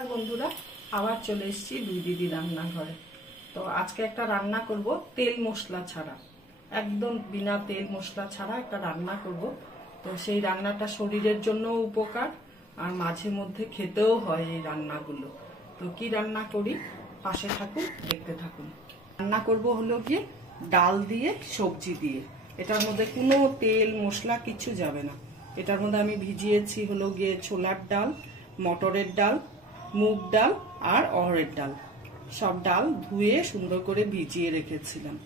নমস্কার বন্ধুরা, আবার চলে এসেছি দুই দিদি রান্নাঘরে। তো আজকে একটা রান্না করব তেল মশলা ছাড়া, একদম বিনা তেল মশলা ছাড়া একটা রান্না করব। তো সেই রান্নাটা শরীরের জন্য উপকার আর মাঝে মধ্যে খেতেও হয় এই রান্নাগুলো। তো কি রান্না করি, পাশে থাকুন, দেখতে থাকুন। রান্না করব হলো গিয়ে ডাল দিয়ে সবজি দিয়ে। এটার মধ্যে কোনো তেল মশলা কিছু যাবে না। এটার মধ্যে আমি ভিজিয়েছি হলো গিয়ে ছোলার ডাল, মটরের ডাল, মুগ ডাল আর অড়হরের ডাল। সব ডাল ধুয়ে সুন্দর করে ভিজিয়ে রেখেছিলাম।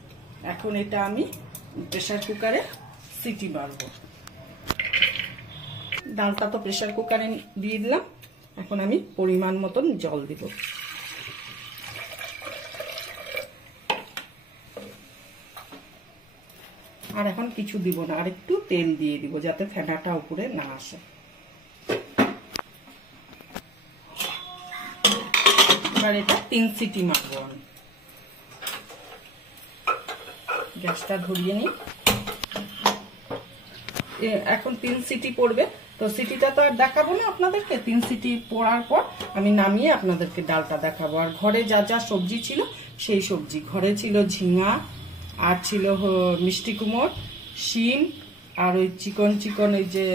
এখন এটা আমি প্রেসার কুকারে সিটি মারব। ডালটা তো প্রেসার কুকারে দিয়ে দিলাম। এখন আমি পরিমাণ মতন জল দিব। আর এখন কিছু দিব না, আর একটু তেল দিয়ে দিব যাতে ফেনাটা উপরে না আসে। এবার এটা 3 সিটি মারবো আমি। গ্যাসটা ধরিয়ে নিই। এখন 3 সিটি পড়বে। তো সিটিটা তো আর দেখাবো না আপনাদেরকে। 3 সিটি পড়ার পর আমি নামিয়ে আপনাদেরকে ডালটা দেখাবো। আর ঘরে যা যা সবজি ছিল সেই সবজি ঘরে ছিল, ঝিঙা আর ছিল মিষ্টি কুমড়, শিম আর ওই চিকন চিকন ওই যে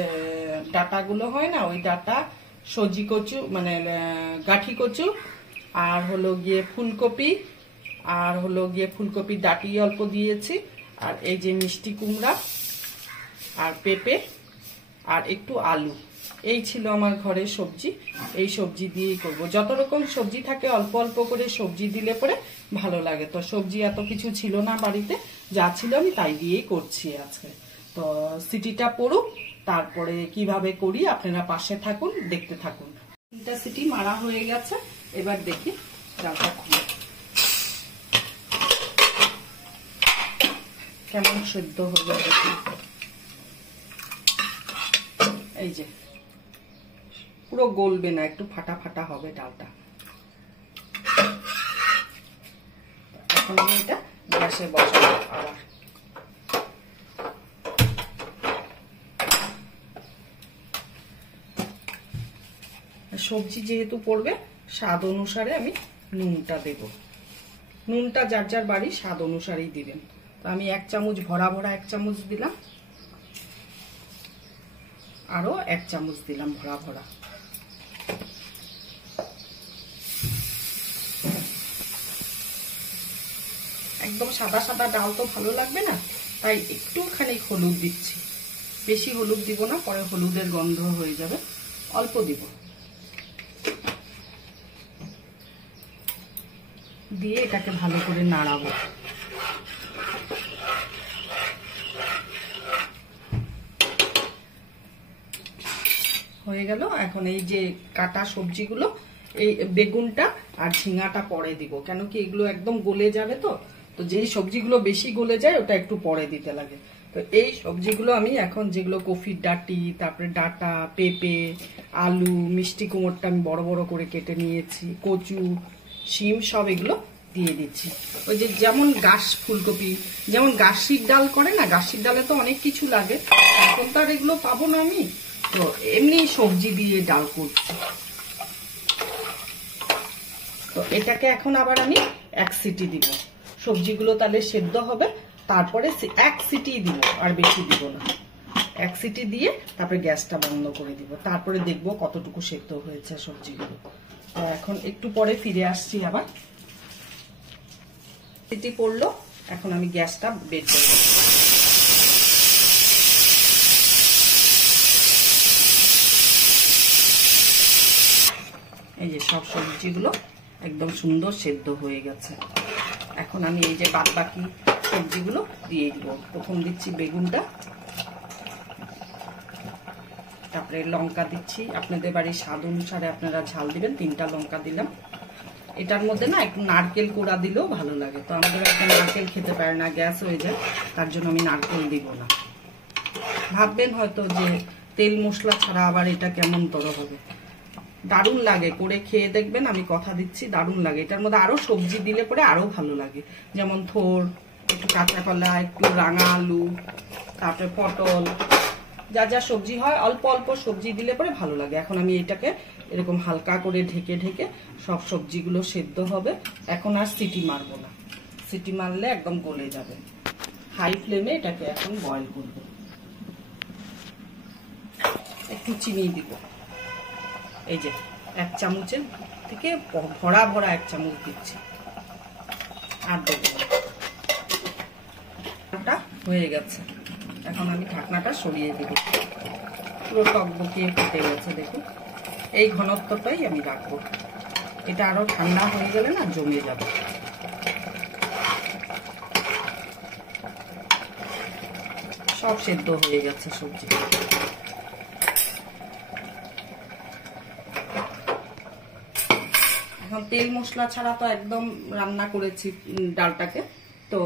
ডাটাগুলো হয় না, ওই ডাটা, সজি কচু মানে গাঠি কচু, আর হলো গিয়ে ফুলকপি, আর হলো গিয়ে ফুলকপির ডাটি অল্প দিয়েছি, আর এই যে মিষ্টি কুমড়া আর পেঁপে আর একটু আলু। এই ছিল আমার ঘরের সবজি। এই সবজি দিয়েই করবো। যত রকম সবজি থাকে অল্প অল্প করে সবজি দিলে পরে ভালো লাগে। তো সবজি এত কিছু ছিল না বাড়িতে, যা ছিল আমি তাই দিয়েই করছি আজকে। তো সিটিটা পড়ুক, তারপরে কিভাবে করি আপনারা পাশে থাকুন, দেখতে থাকুন। 3টা সিটি মারা হয়ে গেছে। এবার দেখি ডালটা খুলে কেমন সেদ্ধ হলো দেখি। এই যে পুরো গলবে না, একটু ফাটা ফাটা হবে ডালটা। এখন আমি এটা গ্যাসে বসাবো। আবার সবজি যেহেতু পড়বে, স্বাদ অনুসারে আমি নুনটা দেব। নুনটা যার যার বাড়ি স্বাদ অনুসারেই দিবেন। তো আমি 1 চামচ ভরা ভরা 1 চামচ দিলাম, আরো 1 চামচ দিলাম ভরা ভরা। একদম সাদা সাদা ডাল তো ভালো লাগবে না, তাই একটুখানি হলুদ দিচ্ছি। বেশি হলুদ দিব না, পরে হলুদের গন্ধ হয়ে যাবে। অল্প দিব, দিয়ে এটাকে ভালো করে নাড়াবো। হয়ে গেল। এখন এই যে কাটা সবজিগুলো, এই বেগুনটা আর ঝিঙাটা পরে দিব, কেন কি এগুলো একদম গলে যাবে। তো তো যেই সবজিগুলো বেশি গলে যায় ওটা একটু পরে দিতে লাগে। তো এই সবজিগুলো আমি এখন যেগুলো কফির ডাটি, তারপরে ডাটা, পেঁপে, আলু, মিষ্টি কুমড়টা আমি বড় বড় করে কেটে নিয়েছি, কচু, শিম, সব এগুলো দিয়ে দিচ্ছি। ওই যে যেমন গাছ ফুলকপি, যেমন গাছির ডাল করে না, গাছির ডালে তো অনেক কিছু লাগে, এখন তো আর এগুলো পাবো না আমি। তো এমনি সবজি দিয়ে ডাল করছি। তো এটাকে এখন আবার আমি 1 সিটি দিব। সবজিগুলো তাহলে সেদ্ধ হবে, তারপরে 1 সিটি দিব, আর বেশি দিব না। 1 সিটি দিয়ে তারপরে গ্যাসটা বন্ধ করে দিব। তারপরে দেখবো কতটুকু সেদ্ধ হয়েছে সবজিগুলো। তো এখন একটু পরে ফিরে আসছি আবার। সিটি পড়লো, এখন আমি গ্যাসটা বের করে দেব। এই যে সব সবজিগুলো একদম সুন্দর সেদ্ধ হয়ে গেছে। এখন আমি এই যে বাদ বাকি সবজিগুলো দিয়ে দিব। প্রথম দিচ্ছি বেগুনটা, তারপরে লঙ্কা দিচ্ছি। আপনাদের বাড়ির স্বাদ অনুসারে আপনারা ঝাল দিবেন। 3টা লঙ্কা দিলাম। এটার মধ্যে না একটু নারকেল কোড়া দিলেও ভালো লাগে। তো আমাদের একটা নারকেল খেতে পারে না, গ্যাস হয়ে যায়, তার জন্য আমি নারকেল দিব না। ভাববেন হয়তো যে তেল মশলা ছাড়া আবার এটা কেমন তর হবে। দারুণ লাগে, করে খেয়ে দেখবেন, আমি কথা দিচ্ছি দারুণ লাগে। এটার মধ্যে আরো সবজি দিলে পরে আরো ভালো লাগে, যেমন থোড়, একটু কাঁচা কলা, একটু রাঙা আলু, তারপরে পটল, যা যা সবজি হয় অল্প অল্প সবজি দিলে পরে ভালো লাগে। এখন আমি এটাকে এরকম হালকা করে ঢেকে ঢেকে সব সবজিগুলো সেদ্ধ হবে। এখন আর সিটি মারবো না, সিটি মারলে একদম গলে যাবে। হাই ফ্লেমে এটাকে এখন বয়েল করব। একটু চিনি দিব, এই যে 1 চামচের থেকে ভরা ভরা 1 চামচ দিচ্ছি, আর দেবো না। হয়ে গেছে, এখন আমি ঢাকনাটা সরিয়ে দেব। পুরো টকবকিয়ে ফুটে গেছে, দেখুন এই ঘনত্বটাই আমি রাখবো। এটা আরো ঠান্ডা হয়ে গেলে না জমে যাবে। সব সেদ্ধ হয়ে গেছে সবজি। এখন তেল মশলা ছাড়া তো একদম রান্না করেছি ডালটাকে, তো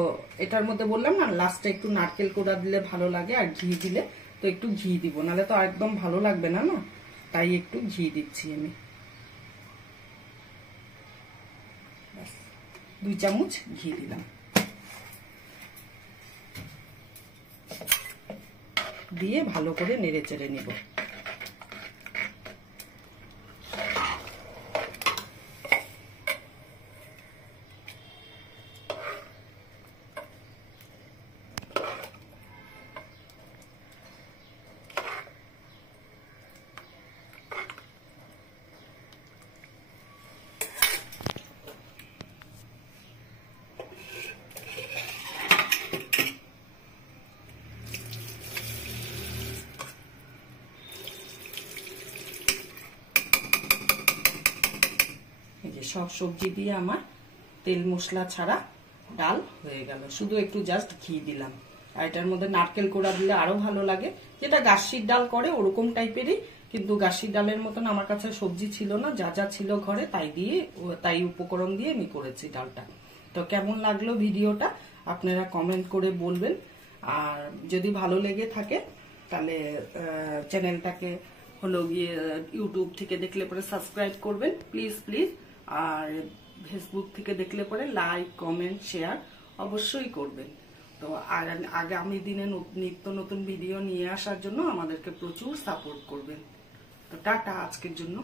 এটার মধ্যে বললাম না লাস্টে একটু নারকেল কোড়া দিলে ভালো লাগে, আর ঘি দিলে, তো একটু ঘি দিব, নাহলে তো একদম ভালো লাগবে না, না তাই একটু ঘি দিচ্ছি আমি। 2 চামচ ঘি দিলাম, দিয়ে ভালো করে নেড়ে চেড়ে নিব। সব সবজি দিয়ে আমার তেল মশলা ছাড়া ডাল হয়ে গেল। শুধু একটু জাস্ট ঘি দিলাম, আর এটার মধ্যে নারকেল কোড়া দিলে আরো ভালো লাগে, যেটা গাছির ডাল করে ওরকম টাইপেরই, কিন্তু গাছির ডালের মতন আমার কাছে সবজি ছিল না, যা যা ছিল ঘরে তাই উপকরণ দিয়ে আমি করেছি ডালটা। তো কেমন লাগলো ভিডিওটা আপনারা কমেন্ট করে বলবেন, আর যদি ভালো লেগে থাকে তাহলে চ্যানেলটাকে হলো গিয়ে ইউটিউব থেকে দেখলে পরে সাবস্ক্রাইব করবেন প্লিজ প্লিজ, আর ফেসবুক থেকে দেখলে পরে লাইক কমেন্ট শেয়ার অবশ্যই করবেন। তো আর আগামী দিনে নিত্য নতুন ভিডিও নিয়ে আসার জন্য আমাদেরকে প্রচুর সাপোর্ট করবেন। তো টাটা আজকের জন্য।